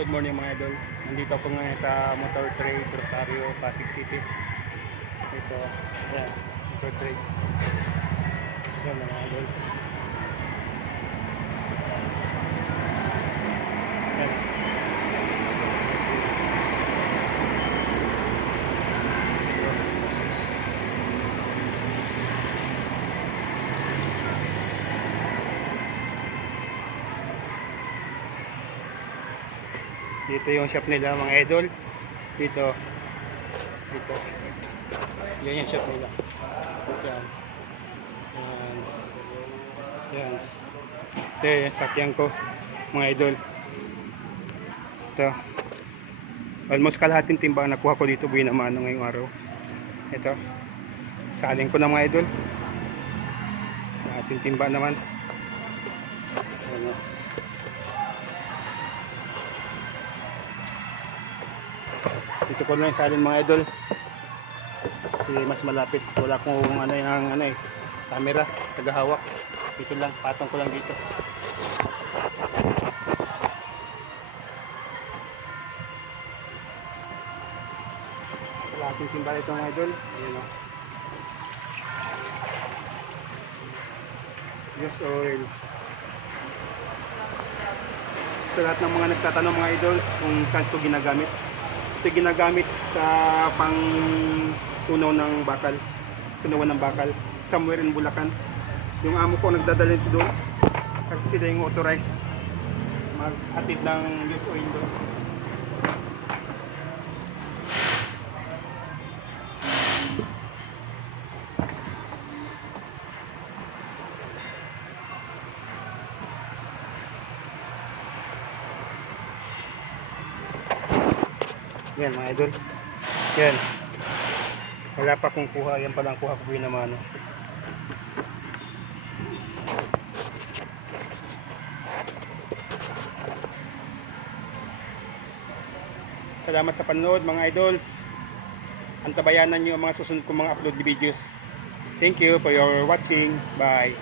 Good morning mga idol. Nandito ako ngayon sa Motor Trade Rosario, Pasig City. Ito, yan, Motor Trade. Yan mga idol. Yan. Dito yung shop nila mga idol. Dito. Yan yung shop nila. Yan. Yan. Ito yung sakyan ko mga idol. Ito. Almost kalahating timba nakuha ko dito buhay naman ngayong araw. Ito. Saling ko na mga idol. Kalahating timba naman. Ano. Dito ko lang salin mga idol kasi mas malapit, wala akong camera, tagahawak. Dito lang, patong ko lang dito. Wala akong timbal ito mga idol. Ayan o, use oil. Sa lahat ng mga nagtatanong mga idols kung saan ito ginagamit, ito ginagamit sa pang tunaw ng bakal, tunawan ng bakal somewhere in Bulacan. Yung amo ko nagdadala nito doon kasi sila yung authorized maghatid ng use oil doon. Yan mga idol. Yan. Wala pa akong kuha. Yan palang kuha ko yun naman. Salamat sa panonood mga idols. Antabayanan nyo ang mga susunod kong mga upload videos. Thank you for your watching. Bye.